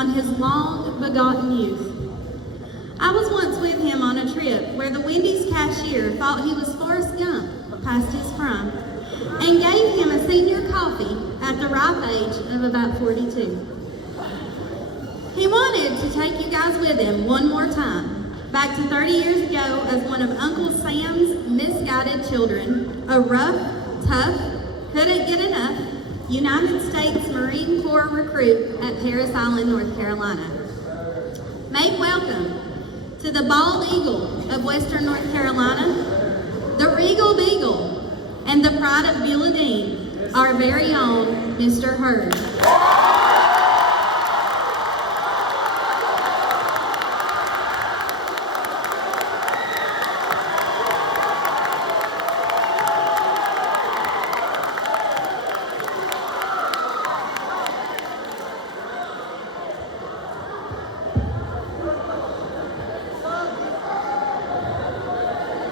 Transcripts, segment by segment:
on his long-begotten youth. I was once with him on a trip where the Wendy's cashier thought he was Forrest Gump past his prime and gave him a senior coffee at the ripe age of about 42. He wanted to take you guys with him one more time, back to 30 years ago as one of Uncle Sam's misguided children, a rough, tough, couldn't get enough United States Marine Corps recruit at Parris Island, North Carolina. Make welcome to the bald eagle of Western North Carolina, the regal beagle, and the pride of Beulah Dean, our very own Mr. Hurd.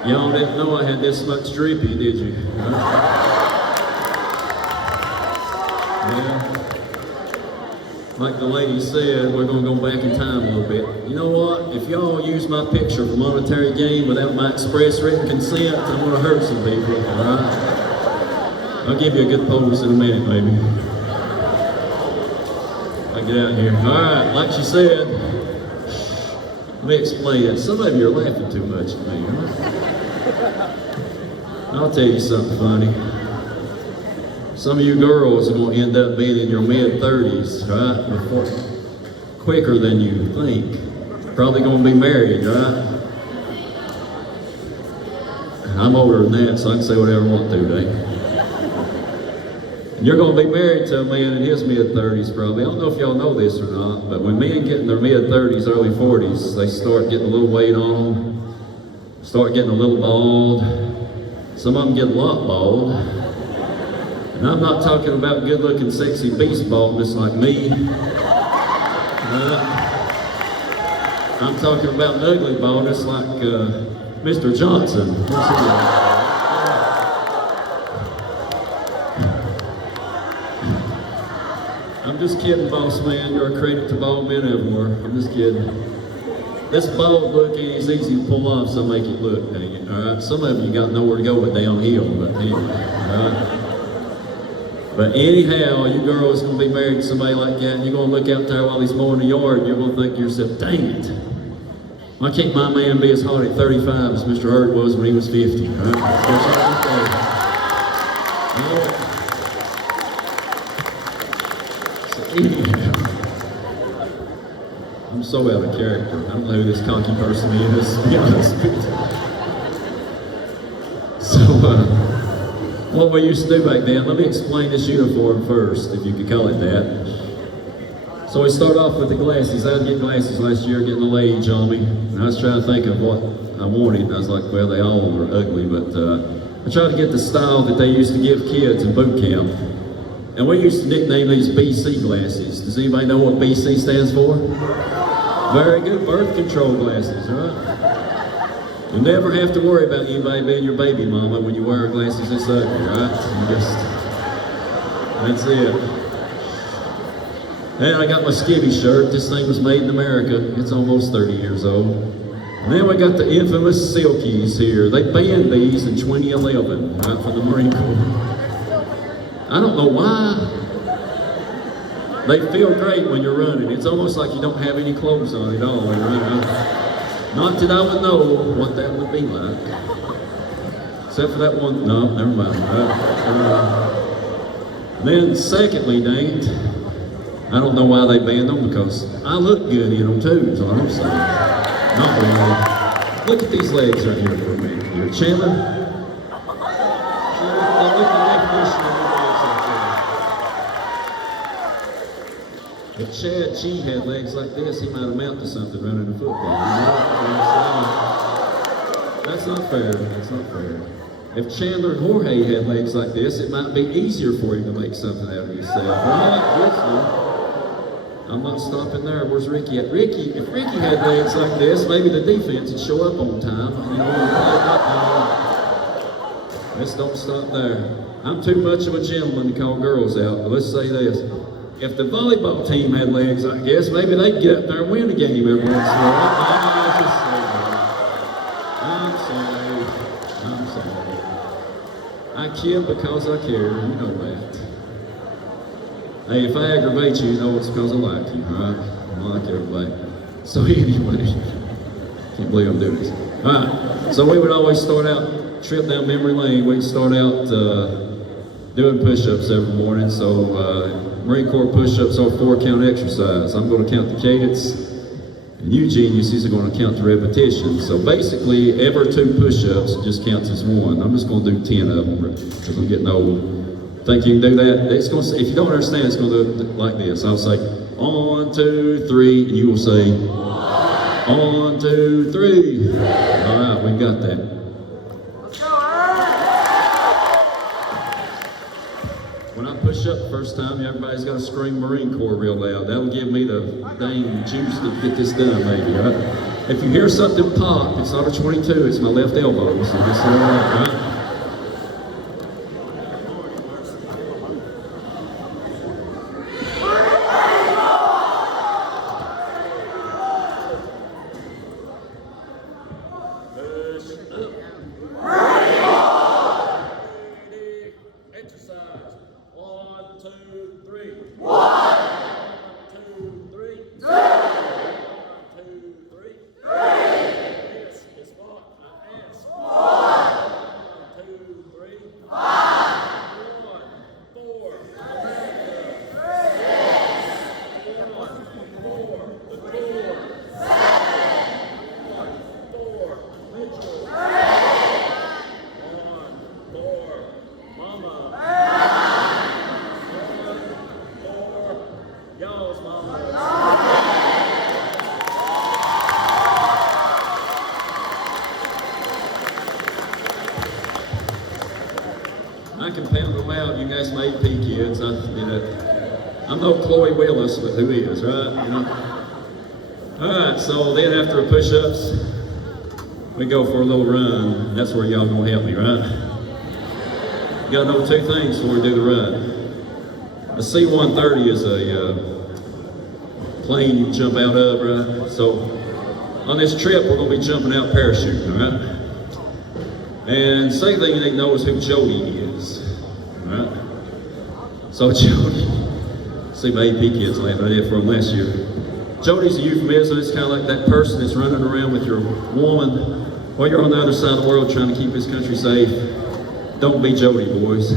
Y'all didn't know I had this much drippy, did you? Yeah. Like the lady said, we're going to go back in time a little bit. You know what? If y'all use my picture for monetary gain without my express written consent, I'm going to hurt some people, all right? I'll give you a good pose in a minute, maybe. I'll get out here. All right, like she said, let me explain it. Some of you are laughing too much at me, huh? I'll tell you something funny. Some of you girls are going to end up being in your mid-30s, right? Quicker than you think. Probably going to be married, right? I'm older than that, so I can say whatever I want to today. And you're going to be married to a man in his mid-30s probably. I don't know if y'all know this or not, but when men get in their mid-30s, early 40s, they start getting a little weight on them, start getting a little bald. Some of them get a lot bald. And I'm not talking about good-looking, sexy beast baldness like me. I'm talking about an ugly baldness like Mr. Johnson. I'm just kidding, boss man. You're a credit to bald men everywhere. I'm just kidding. This bald look ain't as easy to pull off, so make it look, dang it, all right? Some of you got nowhere to go but downhill, but anyway, all right? But anyhow, you girls gonna be married to somebody like that, and you're gonna look out there while he's mowing the yard, and you're gonna think to yourself, dang it, why can't my man be as hot at 35 as Mr. Hurd was when he was 50, all right? That's all I'm saying. So anyhow, I'm so out of character. I don't know who this conky person is, to be honest with you. So, what we used to do back then, let me explain this uniform first, if you could call it that. So we start off with the glasses. I didn't get glasses last year, getting a little age on me. And I was trying to think of what I wanted. And I was like, well, they all are ugly, but I tried to get the style that they used to give kids in boot camp. And we used to nickname these BC glasses. Does anybody know what BC stands for? Very good, birth control glasses, right? You never have to worry about anybody being your baby mama when you wear glasses this ugly, right? That's it. And I got my skivvy shirt. This thing was made in America. It's almost 30 years old. And then we got the infamous Silkies here. They banned these in 2011, right, for the Marine Corps. I don't know why. They feel great when you're running. It's almost like you don't have any clothes on at all when you're running. Not that I would know what that would be like. Except for that one. No, never mind. Then secondly, dang it, I don't know why they banned them, because I look good in them too, is what I'm saying. Not really. Look at these legs right here for a minute. Here, Chandler. Look at the definition of your legs right there. If Chad G had legs like this, he might amount to something running a football. You know? That's not fair. That's not fair. If Chandler and Jorge had legs like this, it might be easier for him to make something out of himself. Right? Yes, sir. I'm not stopping there. Where's Ricky at? Ricky, if Ricky had legs like this, maybe the defense would show up on time. You know, let's don't stop there. I'm too much of a gentleman to call girls out, but let's say this. If the volleyball team had legs, I guess maybe they'd get up there and win a game every once in a while. I'm sorry. I kid because I care, you know that. Hey, if I aggravate you, you know it's because I like you, alright? I like everybody. So anyway, can't believe I'm doing this. Alright, so we would always start out, trip down memory lane, we'd start out doing push-ups every morning. So Marine Corps push-ups are 4-count exercise. I'm going to count the cadence, and you geniuses are going to count the repetition. So basically, every 2 push-ups just counts as 1. I'm just going to do 10 of them because I'm getting old. Think you can do that? It's going to, if you don't understand, it's going to do it like this. I'll say 1, 2, 3, and you will say 1, 2, 3. All right, we got that. When I push up the first time, everybody's got to scream Marine Corps real loud. That'll give me the dang juice to get this done, maybe, right? If you hear something pop, it's not a 22, it's my left elbow, so just all right, right? I can pound them out. You guys may AP kids. I'm no Chloe Willis, but who is, right? You know. All right. So then after the push-ups, we go for a little run. That's where y'all gonna help me, right? You gotta know 2 things before we do the run. A C-130 is a plane you jump out of, right? So on this trip, we're gonna be jumping out parachuting, all right? And second thing you need to know is who Jody is, all right? So Jody, see my AP kids laughing, I did for them last year. Jody's a euphemism. It's kind of like that person that's running around with your woman while you're on the other side of the world trying to keep this country safe. Don't be Jody, boys.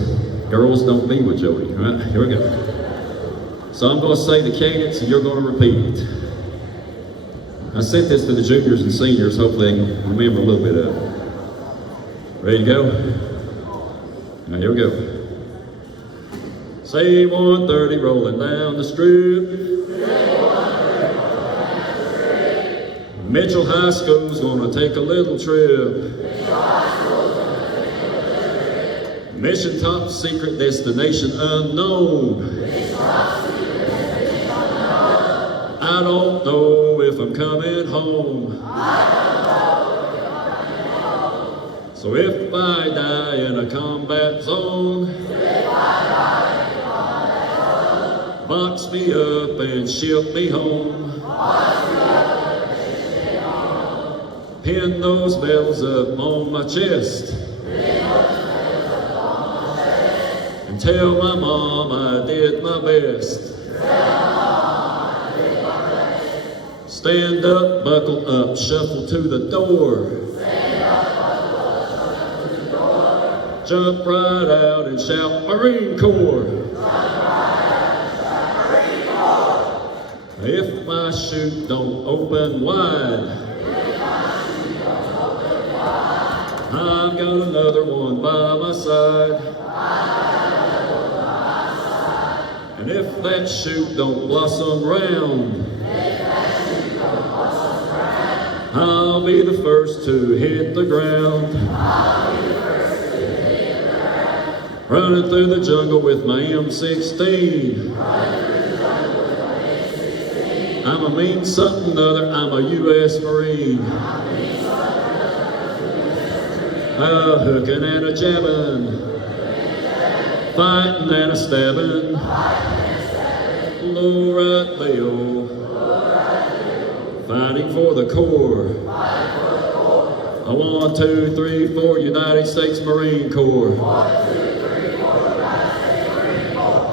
Girls, don't be with Jody, all right? Here we go. So I'm going to say the cadence and you're going to repeat it. I sent this to the juniors and seniors. Hopefully they can remember a little bit of it. Ready to go? All right, here we go. C-130 rolling down the strip. Mitchell High School's gonna take a little trip. Mission top secret, destination unknown. I don't know if I'm coming home. So if I die in a combat zone, box me up and ship me home. Pin those medals up on my chest. And tell my mom I did my best. Stand up, buckle up, shuffle to the door. Jump right out and shout Marine Corps. If my chute don't open wide, I've got another one by my side. And if that chute don't blossom round, I'll be the first to hit the ground. Running through the jungle with my M16. I'm a mean something other, I'm a U.S. Marine. A hooking and a jabbing, fighting and a stabbing. low right bill, fighting for the Corps. A 1, 2, 3, 4, United States Marine Corps.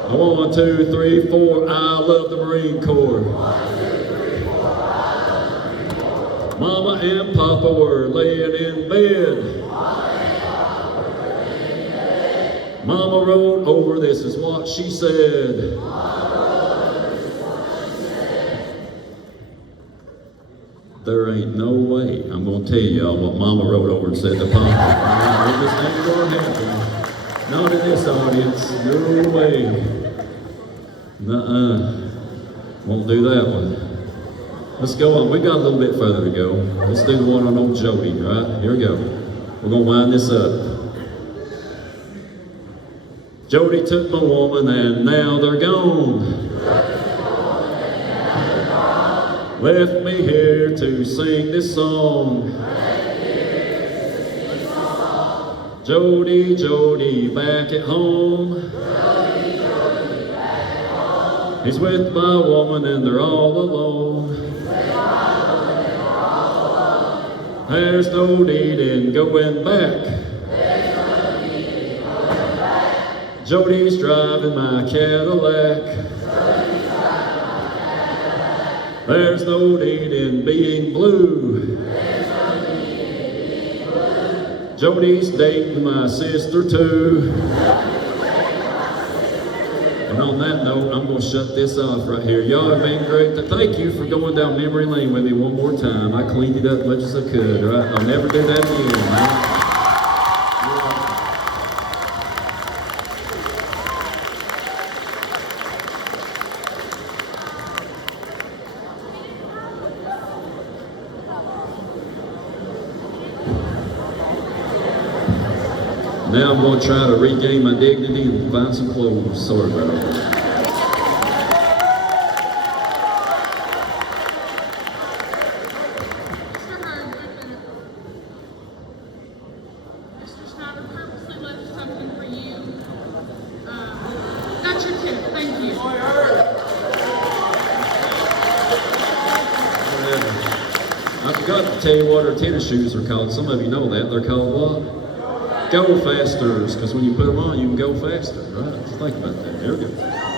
A 1, 2, 3, 4, I love the Marine Corps. Mama and Papa were laying in bed. Mama wrote over, this is what she said. There ain't no way I'm going to tell y'all what Mama wrote over and said to Papa. This ain't going to happen. Not in this audience. No way. Nuh-uh. Won't do that one. Let's go on. We got a little bit further to go. Let's do the one on old Jody, right? Here we go. We're going to wind this up. Jody took my woman and now they're gone. Left me here to sing this song. Jody, Jody, back at home. He's with my woman and they're all alone. There's no need in going back. Jody's driving my Cadillac. There's no need in being blue. Jody's dating my sister too. And on that note, I'm going to shut this off right here. Y'all have been great. Thank you for going down memory lane with me one more time. I cleaned it up as much as I could, right? I'll never do that again, right? Now I'm going to try to regain my dignity and find some clothes. Sorry about it. Mr. Hearn, wait a minute. Mr. Schneider purposely left something for you. That's your tip. Thank you. I forgot to tell you what our tennis shoes are called. Some of you know that. They're called what? Go Fasters, because when you put them on, you can go faster, right? Just think about that. There we go.